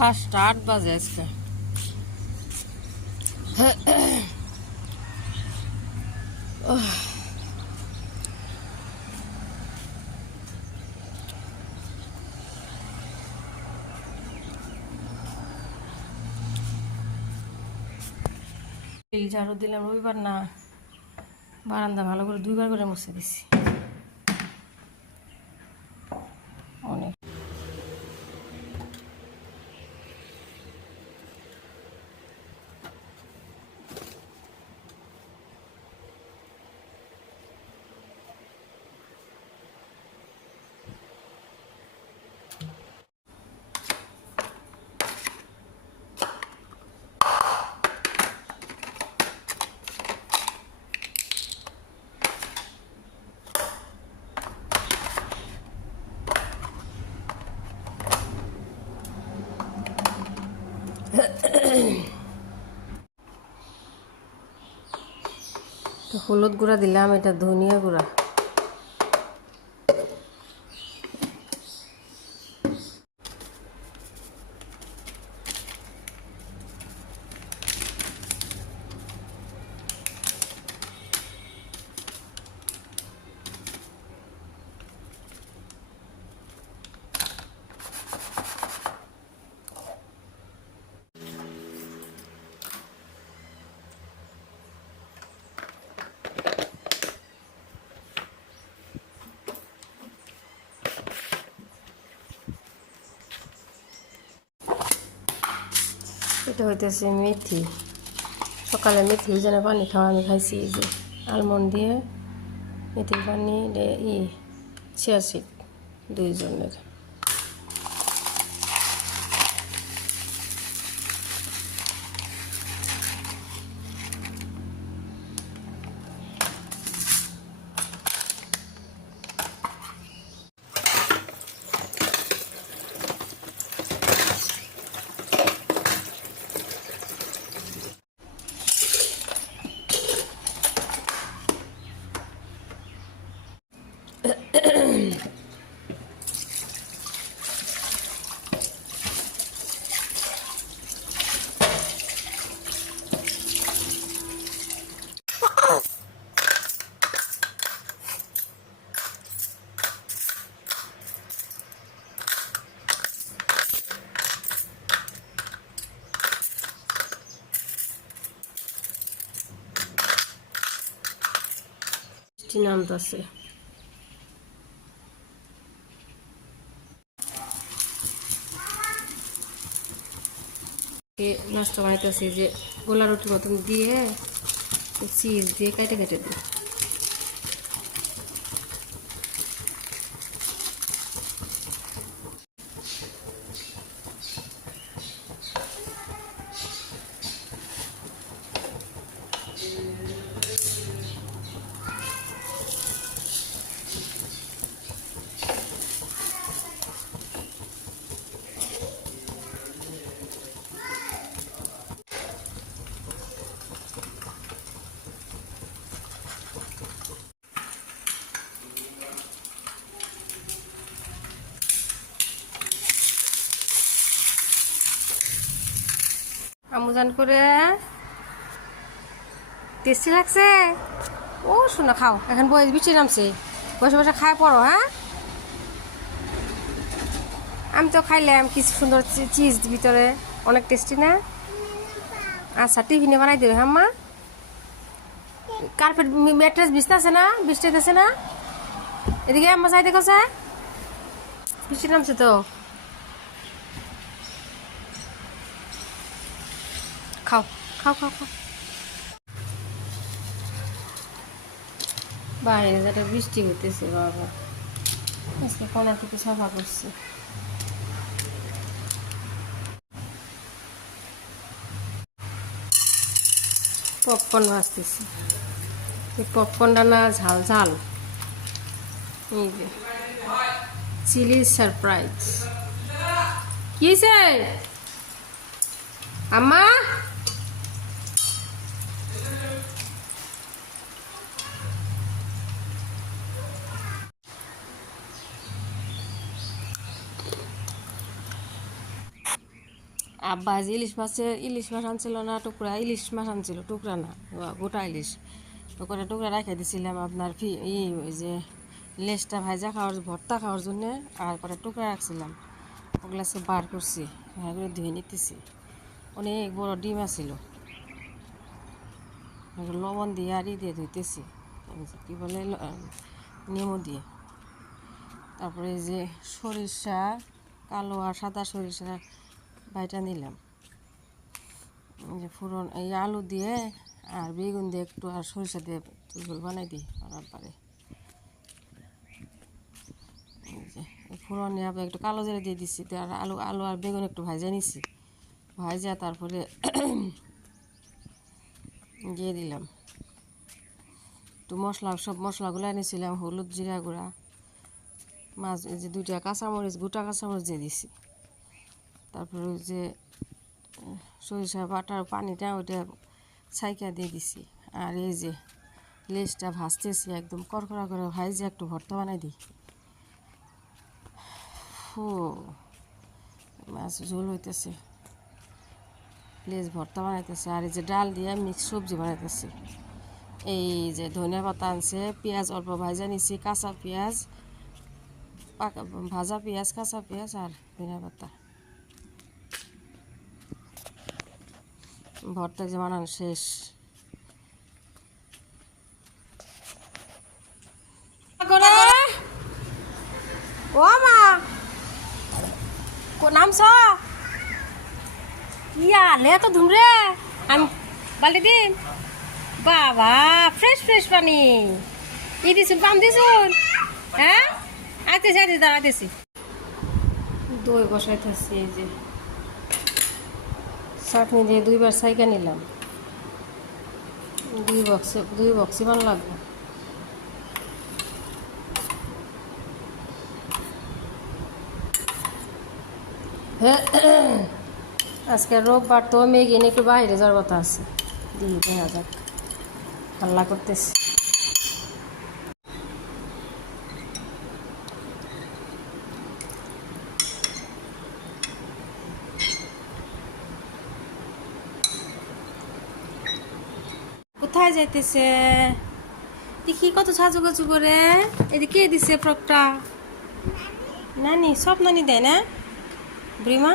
5টা 8 বাজে আজকে। ঝাড়ু দিলাম, রবিবার না, বারান্দা ভালো করে 2বার করে মুছে দিছি। অনেক হলুদ গুঁড়া দিলাম, এটা ধনিয়া গুঁড়া। এটা হইতেছে মেথি। সকালে মেথি যেন পানি খাওয়া আমি খাইছি, এই যে আলমন্ড দিয়ে মেথির পানি, চিয়া সিড 2 জনের। নামতেছে নাস্তা বানাইতেছি, যে গোলা রুটির মতন দিয়ে চিজ দিয়ে কেটে কেটে দিই। আমুজান করে টেস্টি লাগছে। ও শোনো, খাও, এখন বয়স বিচে নামছে, বসে বসে খায় পড়ো। হ্যাঁ, আমি তো খাইলাম কিছু সুন্দর চিজ ভিতরে, অনেক টেস্টি না? আচ্ছা, টিফিনে বানাই দেবে। হ্যাঁ মা, কার্পেট ম্যাট্রেস বৃষ্টি আছে না? বৃষ্টি আছে না? এদিকে আম্মা চাই দেখো, বৃষ্টি নামছে তো। খাও খাও খাও খাও। বাইরে যেটা বৃষ্টি হইতেছে বাবা, আজকে কোনাটুকু সাফা করছি। পপকর্ন ভাজতেছি। এই পপকর্নটা না ঝাল ঝাল, এই যে চিলি সারপ্রাইজ। কি হয়েছে আম্মা? আব্বা আজ ইলিশ মাছ আনছিল না, টুকরা ইলিশ মাছ আনছিল, টুকরা না গোটা ইলিশ। ওখানে টুকরা রেখে দিছিলাম আপনার ওই যে লেজটা ভাজা খাওয়ার ভর্তা খাওয়ার জন্যে, আর পরে টুকরা রাখছিলাম, ওগুলা সব বার করছি, ওগুলো ধুয়ে নিতেছি। অনেক বড় ডিম আছিল, লবণ দিয়ে আর দিয়ে ধুইতেছি, কী বলে নেমু দিয়ে। তারপরে এই যে সরিষা, কালো আর সাদা সরিষা বাইটা নিলাম, যে ফোড়ন এই আলু দিয়ে আর বেগুন দিয়ে একটু আর সরিষা দিয়ে ঝোল বানাই দিই আর পারে। ফোড়ন নিয়ে একটু কালো জিরা দিয়ে দিচ্ছি, আর আলু আর বেগুন একটু ভাজা নিচ্ছি, ভাজা তারপরে দিয়ে দিলাম একটু মশলা, সব মশলাগুলো এনেছিলাম, হলুদ, জিরা গুঁড়া, মাছ, এই যে 2টা কাঁচামরিচ, গোটা কাঁচামরিচ দিয়ে দিছি। তারপরে ওই যে সরিষা বাটার পানিটা ওইটা ছাইকা দিয়ে দিছি। আর এই যে লেজটা ভাজতেছি, একদম করকরা করে ভাজে একটু ভর্তা বানাই দিই। মাছ ঝোল হইতেছে, লেজ ভর্তা বানাইতেছে। আর এই যে ডাল দিয়ে মিক্স সবজি বানাইতেছি। এই যে ধনিয়া পাতা আনছে, পেঁয়াজ অল্প ভাজা নিছি, কাঁচা পেঁয়াজ, ভাজা পেঁয়াজ, কাঁচা পেঁয়াজ আর ধনিয়া পাতা। ভর্তা যে বানানো শেষ। ও মা নামছ ইয়ালে তো ধুমরে, আমি বাল্টি দিন। বাবা ফ্রেশ ফ্রেশ পানি ই দিছুন, পাম দিছুন। হ্যাঁ আইতেছি দাঁড়াইতেছি, দই বসাইতেছি। এই যে চাটনি দিয়ে 2বার সাইকা নিলাম, 2 বক্সি ভালো লাগবে। আজকে রোববার তো মেঘে নিয়ে একটু বাইরে যাওয়ার কথা আছে, দিয়ে দেখা যাক, হাল্লা করতেছি। কোথায় যাইতেছে দেখি, কত সাজুগুজু করে। এদিকে কে দিছে ফ্রকটা? নানি, সব নানি দেয় না বুড়িমা?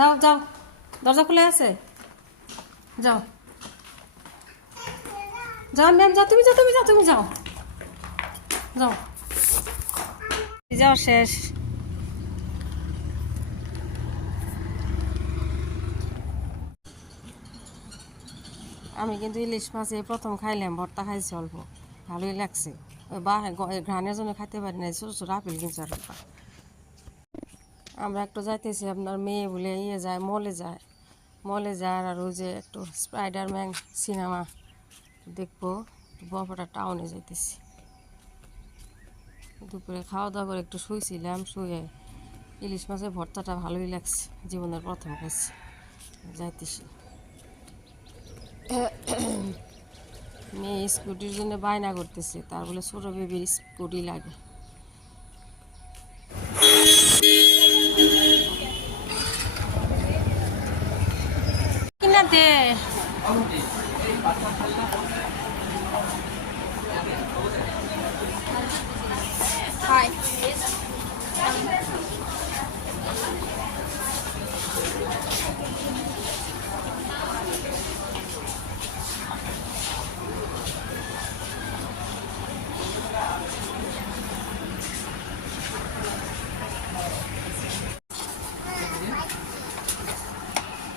যাও যাও, দরজা খুলে আছে, যাও যাও ম্যাম, যাও তুমি, যাও যাও শেষ। আমি কিন্তু ইলিশ মাছ এই প্রথম খাইলাম, ভর্তা খাইছি অল্প, ভালোই লাগছে। ওই ঘ্রাণের জন্য খাইতে পারি না, ছোটো ছোটো আপেল কিনছে আর। আমরা একটু যাইতেছি, আপনার মেয়ে বলে যায়, মলে যায় আর ওই যে একটু স্পাইডারম্যান সিনেমা দেখবো, বরপেটা টাউনে যাইতেছি। দুপুরে খাওয়া দাওয়া করে একটু শুয়েছিলাম, শুয়ে ইলিশ মাছের ভর্তাটা ভালোই লাগছে, জীবনের প্রথম খাইছি। যাইতেছি, মেয়ে স্কুটির জন্য বায়না করতেছে, তার বলে ছোটো বেবির স্কুটি লাগে। কিনা দে হাই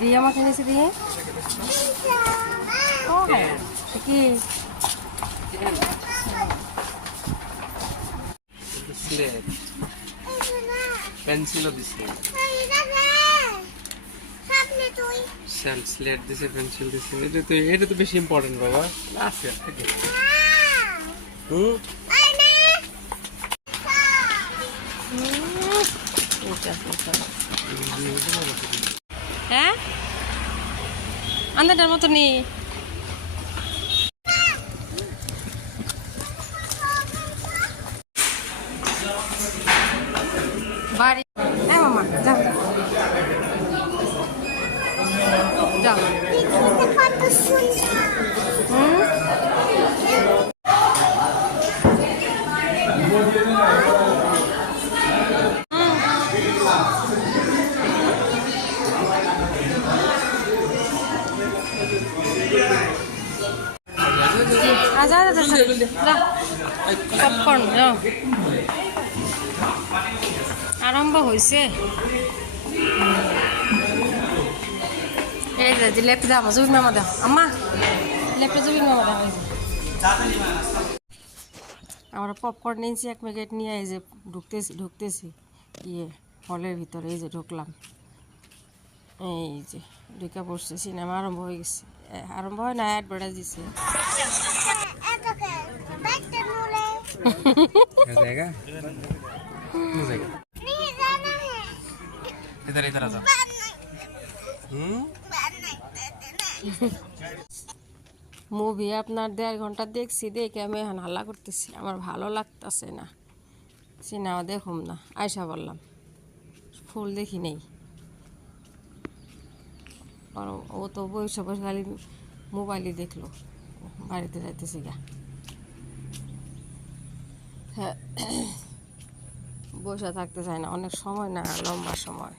দিয়ে আমাকে এনেছে দিয়ে কি পেন্সিলও দিছে, স্লেট দিছে, পেন্সিল দিছে। এটা তো বেশি ইম্পর্টেন্ট বাবা। আছে হ্যাঁ আন্দাটার মতো নেই। বাড়ি হ্যাঁ মামা যা যাও হুম আচ্ছা পপকর্ন যাও আরম্ভ হয়েছে এই যে জিলেপি দাও জুবিন মামা দাও আম্মা জিলেপি জুবিন মামা দাও এই যে আমরা পপকর্ন নিয়েছি এক প্যাকেট নিয়ে এই যে ঢুকতেছি ইয়ে হলের ভিতরে এই যে ঢুকলাম এই যে ঢুকে পড়ছে সিনেমা আরম্ভ হয়ে গেছে আরম্ভ হয় না অ্যাডভার্টাইজ দিচ্ছে মুভি আপনার 1.5 ঘন্টা দেখছি দেখে আমি এখন হাল্লা করতেছি আমার ভালো লাগতেছে না সিনেমা দেখুম না আয়সা বললাম ফুল দেখি নেই ও তো বসে বসে খালি মোবাইলই দেখলো বাড়িতে যাইতেছি গা হ্যাঁ বসে থাকতে চায় না অনেক সময় না লম্বা সময়